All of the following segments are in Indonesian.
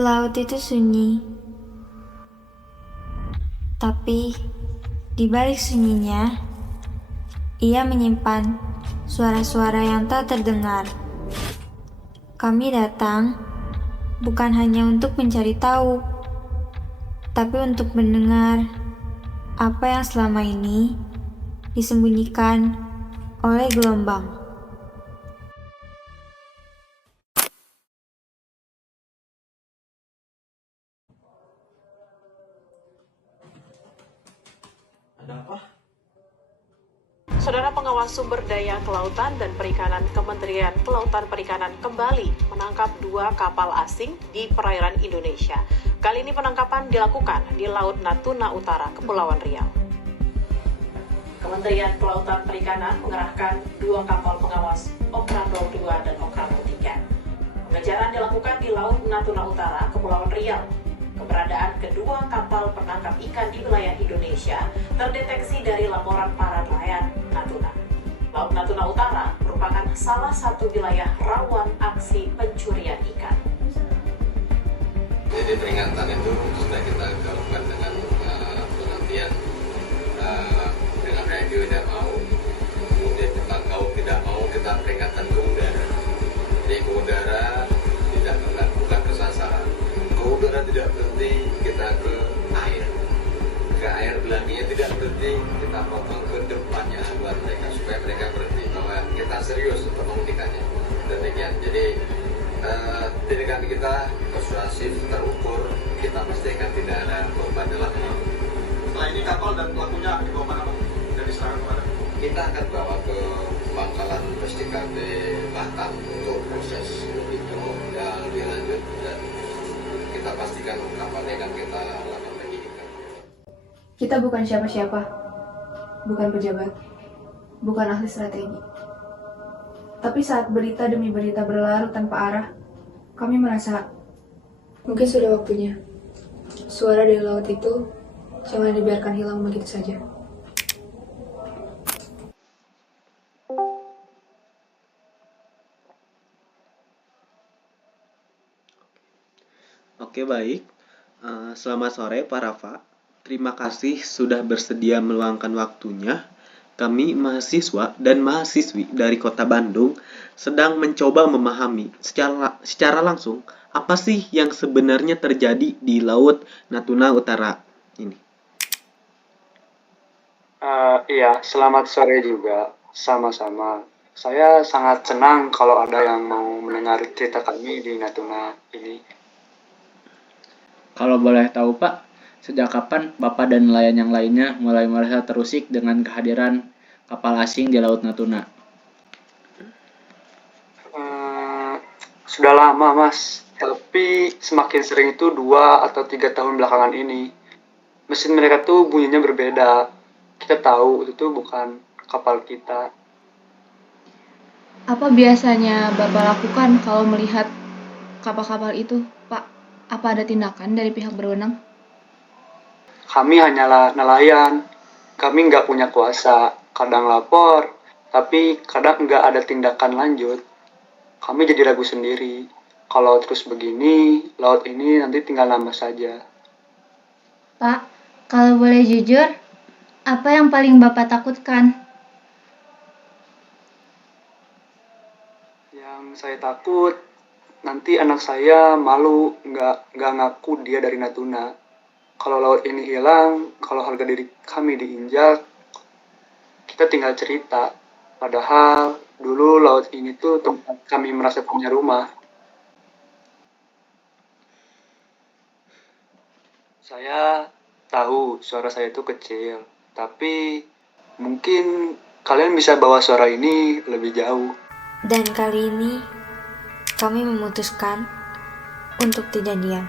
Laut itu sunyi, tapi di balik sunyinya, ia menyimpan suara-suara yang tak terdengar. Kami datang bukan hanya untuk mencari tahu, tapi untuk mendengar apa yang selama ini disembunyikan oleh gelombang. Saudara Pengawas Sumber Daya Kelautan dan Perikanan Kementerian Kelautan Perikanan kembali menangkap 2 kapal asing di perairan Indonesia. Kali ini penangkapan dilakukan di Laut Natuna Utara, Kepulauan Riau. Kementerian Kelautan Perikanan mengerahkan 2 kapal pengawas Okra 02 dan Okra 03. Pengejaran dilakukan di Laut Natuna Utara, Kepulauan Riau. Keberadaan kedua kapal penangkap ikan di wilayah Indonesia terdeteksi dari laporan para nelayan Natuna. Laut Natuna Utara merupakan salah satu wilayah rawan aksi pencurian ikan. Jadi peringatan itu sudah kita lakukan dengan pengertian dengan radio tidak mau, kemudian kita tidak mau kita peringatan ke udara. Jadi ke udara tidak bukan ke sasaran. Ke udara tidak berhenti, kita ke air belakangnya tidak berhenti, kita potong ke depannya buat mereka supaya mereka berhenti bahwa kita serius untuk menghentikannya. Demikian. Jadi tindakan kita persuasif, terukur, kita pastikan tidak ada korban dalam hal. Setelah ini kapal dan pelakunya dibawa mana Pak? Dan diserahkan kepada? Kita akan bawa ke Pangkalan PSDKP Batam untuk proses lebih jauh dan lebih lanjut, dan kita pastikan kapalnya akan kita lakukan penyidikan. Kita bukan siapa-siapa, bukan pejabat, bukan ahli strategi. Tapi saat berita demi berita berlarut tanpa arah, kami merasa mungkin sudah waktunya. Suara dari laut itu jangan dibiarkan hilang begitu saja. Oke, baik. Selamat sore Pak Rafa. Terima kasih sudah bersedia meluangkan waktunya. Kami mahasiswa dan mahasiswi dari Kota Bandung sedang mencoba memahami secara langsung apa sih yang sebenarnya terjadi di Laut Natuna Utara ini. Iya, selamat sore juga. Sama-sama. Saya sangat senang kalau ada yang mau mendengar cerita kami di Natuna ini. Kalau boleh tahu Pak, sejak kapan Bapak dan nelayan yang lainnya mulai merasa terusik dengan kehadiran kapal asing di Laut Natuna? Sudah lama Mas, tapi semakin sering itu 2 atau 3 tahun belakangan ini. Mesin mereka tuh bunyinya berbeda. Kita tahu itu tuh bukan kapal kita. Apa biasanya Bapak lakukan kalau melihat kapal-kapal itu, Pak? Apa ada tindakan dari pihak berwenang? Kami hanyalah nelayan. Kami nggak punya kuasa. Kadang lapor, tapi kadang nggak ada tindakan lanjut. Kami jadi ragu sendiri. Kalau terus begini, laut ini nanti tinggal nambah saja. Pak, kalau boleh jujur, apa yang paling Bapak takutkan? Yang saya takut, nanti anak saya malu nggak ngaku dia dari Natuna. Kalau laut ini hilang, kalau harga diri kami diinjak, kita tinggal cerita. Padahal dulu laut ini tuh tempat kami merasa punya rumah. Saya tahu suara saya itu kecil, tapi mungkin kalian bisa bawa suara ini lebih jauh. Dan kali ini, kami memutuskan untuk tidak diam.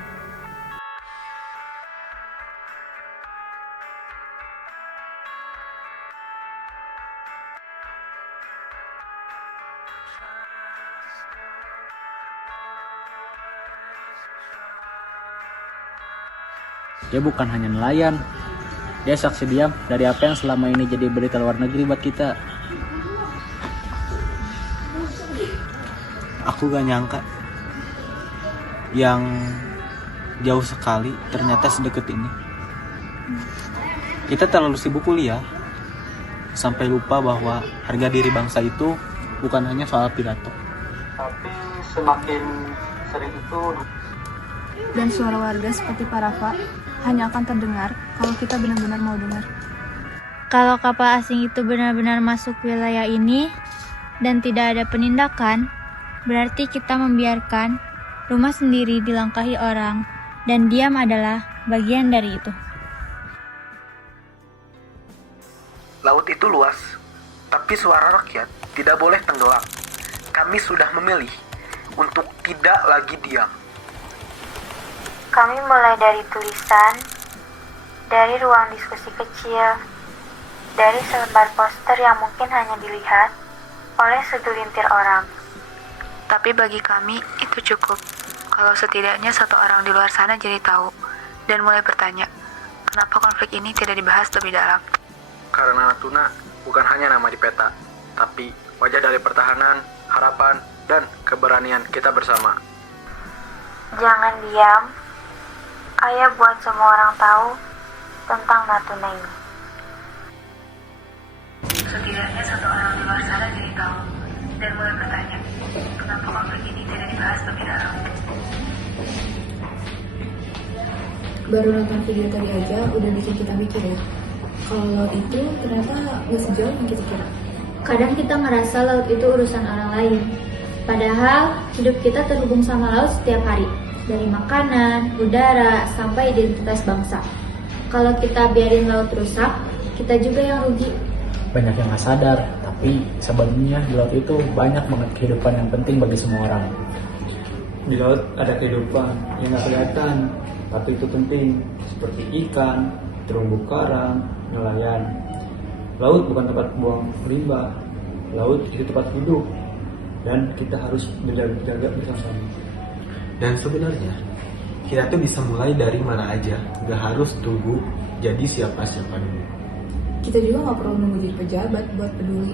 Dia bukan hanya nelayan, dia saksi diam dari apa yang selama ini jadi berita luar negeri buat kita. Aku gak nyangka yang jauh sekali, ternyata sedekat ini. Kita terlalu sibuk kuliah, sampai lupa bahwa harga diri bangsa itu bukan hanya soal pidato. Tapi semakin sering itu Dan suara warga seperti Pak Rafa hanya akan terdengar kalau kita benar-benar mau dengar. Kalau kapal asing itu benar-benar masuk wilayah ini dan tidak ada penindakan, berarti kita membiarkan rumah sendiri dilangkahi orang, dan diam adalah bagian dari itu. Laut itu luas, tapi suara rakyat tidak boleh tenggelam. Kami sudah memilih untuk tidak lagi diam. Kami mulai dari tulisan, dari ruang diskusi kecil, dari selembar poster yang mungkin hanya dilihat oleh segelintir orang. Tapi bagi kami itu cukup. Kalau setidaknya satu orang di luar sana jadi tahu dan mulai bertanya, kenapa konflik ini tidak dibahas lebih dalam? karena Natuna bukan hanya nama di peta, tapi wajah dari pertahanan, harapan, dan keberanian kita bersama. Jangan diam. Ayo buat semua orang tahu tentang Natuna ini. Setidaknya satu orang di luar sana jadi tahu dan mulai bertanya, kenapa konflik ini tidak dibahas lebih dalam? Baru nonton video tadi aja udah bikin kita mikir ya. Kalau laut itu ternyata nggak sejauh yang kita kira. Kadang kita merasa laut itu urusan orang lain. Padahal hidup kita terhubung sama laut setiap hari. Dari makanan, udara, sampai identitas bangsa. Kalau kita biarin laut rusak, kita juga yang rugi. Banyak yang nggak sadar, tapi sebenarnya di laut itu banyak banget kehidupan yang penting bagi semua orang. Di laut ada kehidupan yang nggak kelihatan, tapi itu penting, seperti ikan, terumbu karang, nelayan. Laut bukan tempat buang limbah, laut itu tempat hidup, dan kita harus berjaga-jaga bersama. Dan sebenarnya kita tuh bisa mulai dari mana aja, gak harus tunggu jadi siapa-siapa dulu. Kita juga nggak perlu nunggu jadi pejabat buat peduli.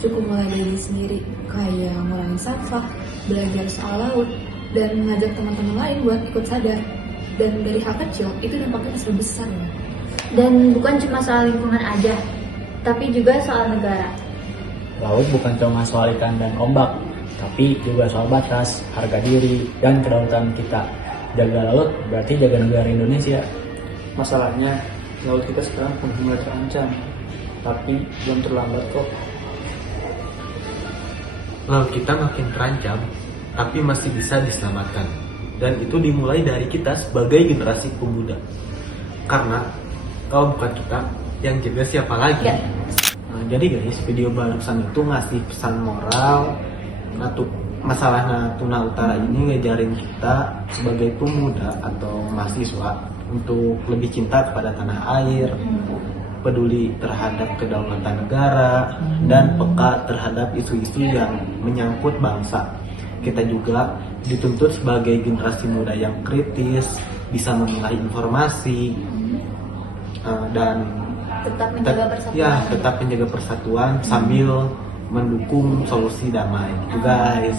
Cukup mulai dari diri sendiri, kayak ngurangin sampah, belajar soal laut, dan mengajak teman-teman lain buat ikut sadar. Dan dari hal kecil, itu dampaknya bisa besar ya. Dan bukan cuma soal lingkungan aja, tapi juga soal negara. Laut bukan cuma soal ikan dan ombak, tapi juga soal batas, harga diri, dan kedaulatan kita. Jaga laut berarti jaga negara Indonesia. Masalahnya, laut kita sekarang mulai terancam, tapi belum terlambat kok. Laut kita makin terancam, tapi masih bisa diselamatkan. Dan itu dimulai dari kita sebagai generasi pemuda. Karena kalau bukan kita, yang jaga siapa lagi? Ya. Nah, jadi guys, video barusan itu ngasih pesan moral untuk masalah Natuna Utara ini, ngejarin kita sebagai pemuda atau mahasiswa untuk lebih cinta kepada tanah air, peduli terhadap kedaulatan negara, dan peka terhadap isu-isu yang menyangkut bangsa. Kita juga dituntut sebagai generasi muda yang kritis, bisa memilah informasi, dan Tetap menjaga persatuan. ya, tetap menjaga persatuan sambil mendukung solusi damai gitu guys.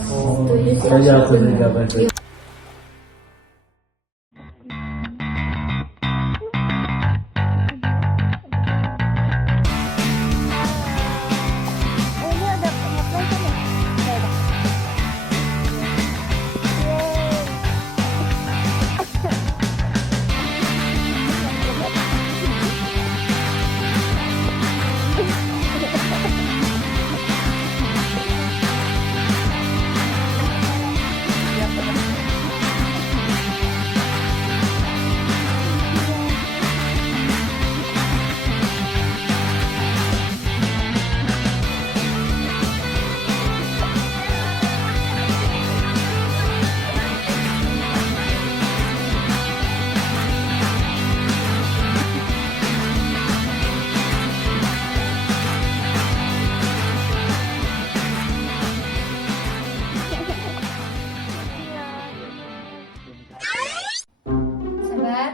Sabar,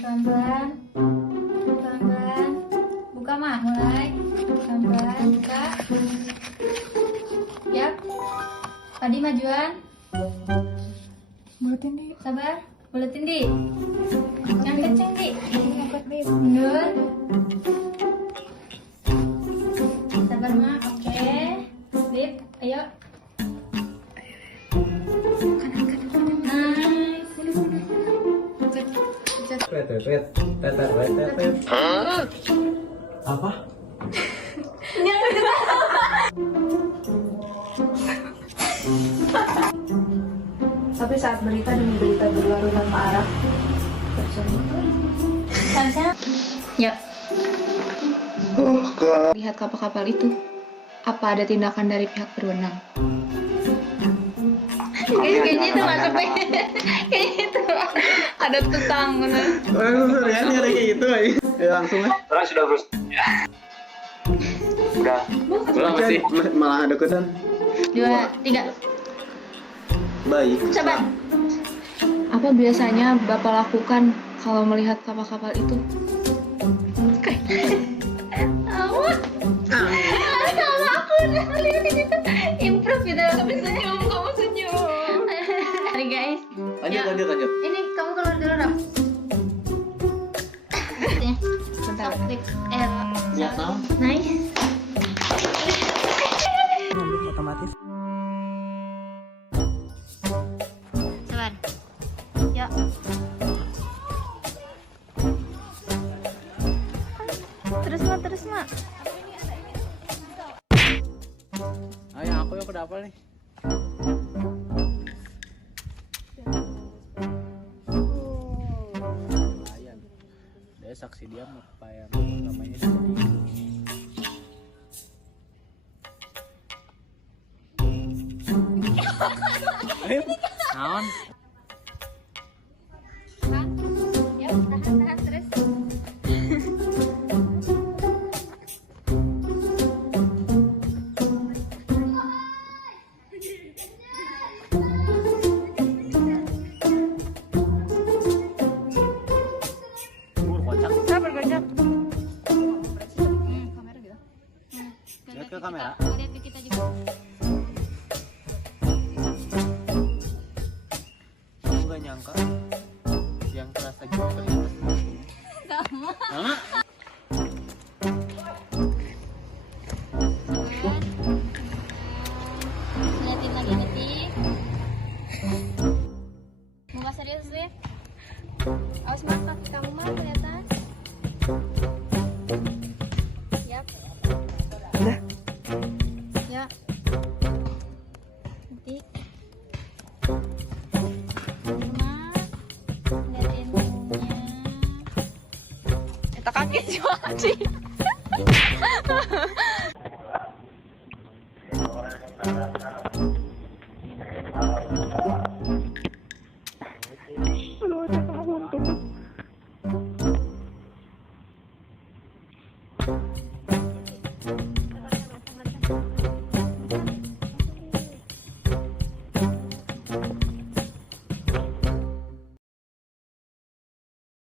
pelan-pelan, pelan-pelan. Buka mah, mulai. Pelan-pelan, buka. Yap. Tadi majuan. Buat ini. Sabar. Buletin di. Yang kenceng di. Mundur. Sabar mak. Oke. Lip. Ayo. Apa? Tapi saat berita demi berita berlalu tanpa arah, Ya. Lihat kapal-kapal itu. Apa ada tindakan dari pihak berwenang? Kayaknya itu masuknya. Kayaknya itu ada tukang bener. Kan ada kayak gitu aja. Ya langsung lah. Sekarang sudah terus. Udah. Belum masih malah ada kesan. 2, 3. Baik. Coba. Apa biasanya Bapak lakukan kalau melihat kapal-kapal itu? Sama aku lihat itu improve gitu. Kamu senyum. Hari guys. Lanjut. Ini kamu keluar dulu dong. Bentar. Ya tahu. Nice. Otomatis. Sabar. Yuk. Terus mak. Ayo aku yang kedapal nih. Lumayan. Dia saksi dia apa yang namanya naon? Ya, tahan terus. Lihat ke kamera. Lihat ke kita juga. Aku gak nyangka yang terasa gitu ternyata. Kamu. Hah? Liatin lagi detik. Mau serius, Rif? Awas mak, kaki kamu mah kelihatan. Yap. Udah. Ya. Detik. Mak, liatin ininya. Kita kaget sih Maci. Orang